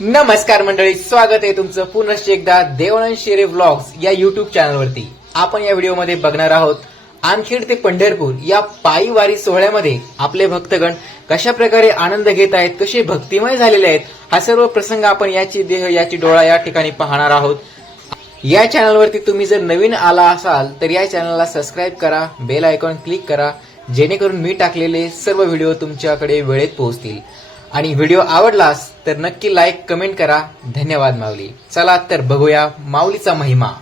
नमस्कार मंडळी, स्वागत आहे तुमचं पुनश्च एकदा देवानंद शेरे व्लॉग्स या युट्यूब चॅनलवरती। आपण या व्हिडिओमध्ये बघणार आहोत आमखेड ते पंढरपूर या पायी वारी सोहळ्यामध्ये आपले भक्तगण कशा प्रकारे आनंद घेत आहेत, कसे भक्तिमय झालेले आहेत, हा सर्व प्रसंग आपण याची देह याची डोळा या ठिकाणी पाहणार आहोत। या चॅनलवरती तुम्ही जर नवीन आला असाल तर या चॅनलला सबस्क्राईब करा, बेल आयकॉन क्लिक करा, जेणेकरून मी टाकलेले सर्व व्हिडिओ तुमच्याकडे वेळेत पोहोचतील। आणि व्हिडिओ आवडलास तर नक्की लाईक कमेंट करा। धन्यवाद माऊली। चला तर बघूया माऊलीचा महिमा।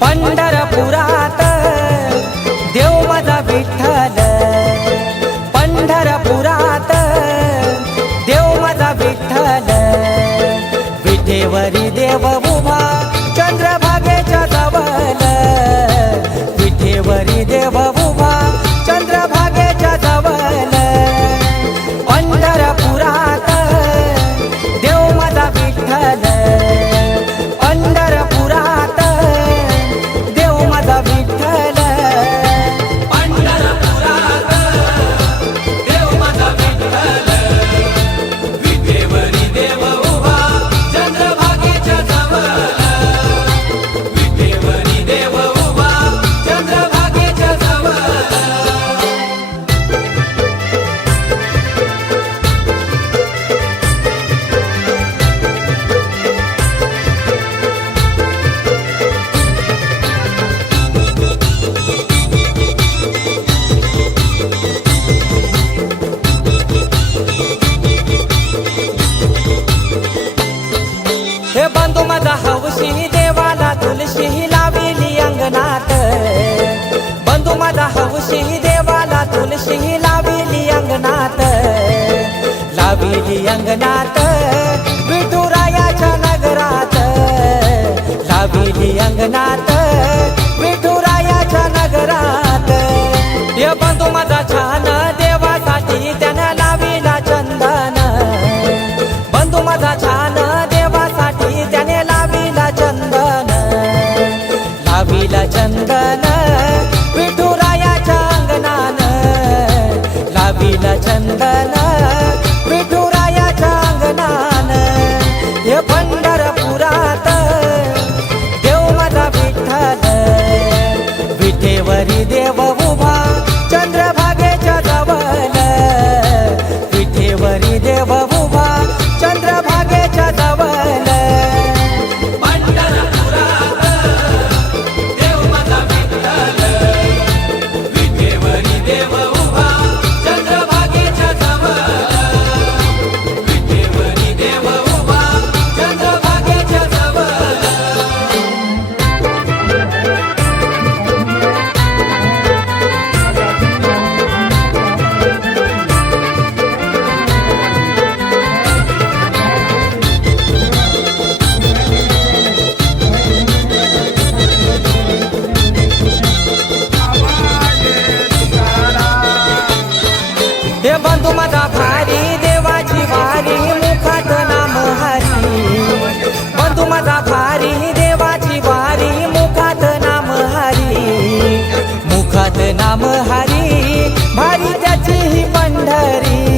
पंढरपुरात देव माझा विठ्ठल, पंढरपुरात देव माझा विठ्ठल, विठेवरी देव उभा चंद्रभागेच्या जवळ, विठेवरी देव उभा चंद्रभागेच्या जवळ, पंढरपुरात देव माझा विठ्ठल, पंढरपुरात देव माझा विठ्ठल, पंढरपुरात देव माझा विठ्ठल, विठेवरी देव उभा चंद्रभागेच्या जवळ, विठेवरी देव उभा चंद्रभागेच्या जवळ। हे बंधू माझा हौशी देवाला तुलशी लाविली अंगणात, बंधू माझा हौशी देवाला तुलशी लाविली अंगणात, लाविली अंगणात विठुरायाच्या नगरात, लाविली अंगणात विठुरायाच्या नगरात। हे बंधू माझा छान देवासाठी त्यानं लाविला चंदन, बंधू माझा छान देवासाठी त्याने लाविला चंदन, लाविला चंदन विठुरायाच्या अंगणान, लाविला चंदन विठुरायाच्या अंगणान। हे पंढरपुरात देव माझा विठ्ठल, विठेवरी देव उभा चंद्रभागेच्या जवळ, विठेवरी देव उभा चंद्रभागेच्या जवळ, पंढरपुरात देव माझा विठ्ठल, विठेवरी देव उभा चंद्रभागेच्या जवळ, विठेवरी देव उभा चंद्रभागेच्या जवळ। हे बंधू माझा भारी देवाची वारी मुखात नाम हरी, बंधू माझा भारी देवाची वारी मुखात नाम हरी, मुखात नाम हरी भारी त्याची ही पंढरी,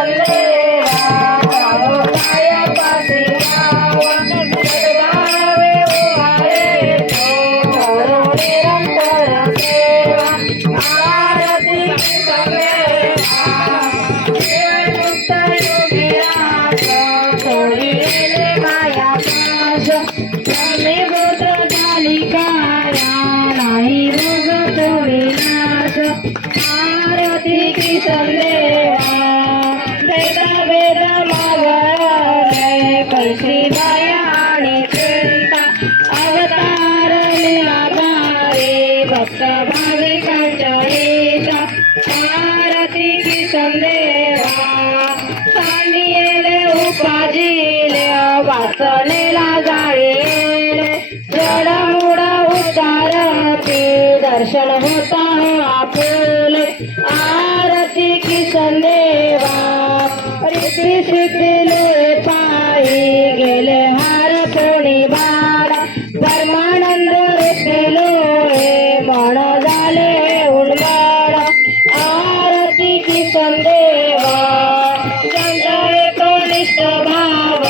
संदेवा पाया पासी सद्भावे उभारे करो निरंतर सेवा आरती की संदेवा मुक्त योगी रास सोडिले माया पाश स्वामी गोत्र झाली काया नाही रोग तो विनाश आरती की संदेवा वेदा वेद मागळे कैसी दया आणि चिंता अवतार निराधारी भक्त भाविकांच्या हिता आरती की संदेवा सांडिले उपाजिले वाचलेला जाळीले जडमुड उतारती दर्शन होता आपुले आरती की संदेवा ऋषी शिकले पायी गेले हार कोणी बाळा परमानंद ऋषीलो मन झाले उन्माळ आरती की संदेवा चंद्र एकोनिष्ठ भाव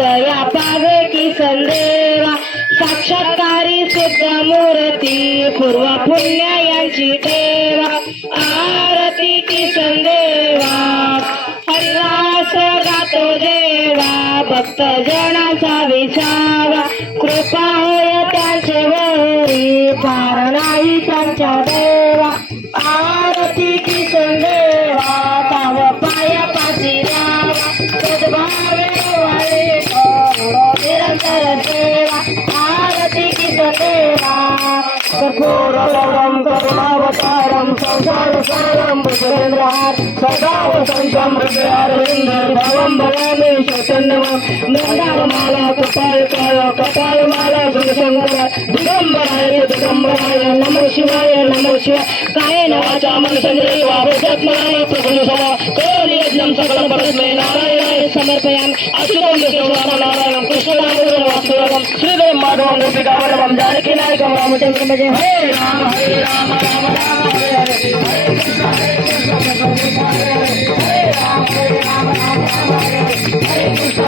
तया पावे की संदेवा साक्षात्कारी सिद्ध मूर्ती पूर्व पुण्य यांची ठेवा आरती की संदेवा हरिदास गातो देवा भक्त जनाचा विसावा कृपा होय त्यांचे वरी फार नाही त्यांच्या देवा आरती की संदेवा ताव पाया पासी रावा सद्भावे वाळे करो निरंतर सेवा आरती की संदेवा कर्पूरगौरं करुणावतारं संसार सारं भुजगेन्द्रहार सदा वसन्तं हृदयारविन्दं भवामि चैतन्यं नन्दामाला कपालमाला शिवशङ्कर दिगम्बराय नमो शिवाय कायेन वाचा मनसेन्द्रियैर्वा बुद्ध्यात्मनाय प्रभुसमा करोमि यज्ञं सकलं परस्मै नारायणाय समर्पयामि अच्युतं केशवं नारायणं कृष्णदामोदरं वासुदेवं श्रीदेवं माधवं गोपिकावल्लभं जानकीनायकं रामचन्द्रं भजे हरे राम राम राम हरे हरे हरे कृष्ण कृष्ण हरे राम राम हरे हरे कृष्ण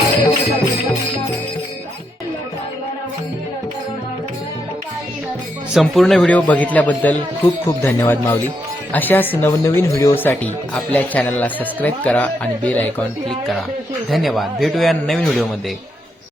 संपूर्ण व्हिडिओ बघितल्याबद्दल खूप खूप धन्यवाद माऊली. अशाच नवनवीन व्हिडिओसाठी आपल्या चॅनलला सबस्क्राईब करा आणि बेल आयकॉन क्लिक करा. धन्यवाद. भेटूया नवीन व्हिडिओमध्ये.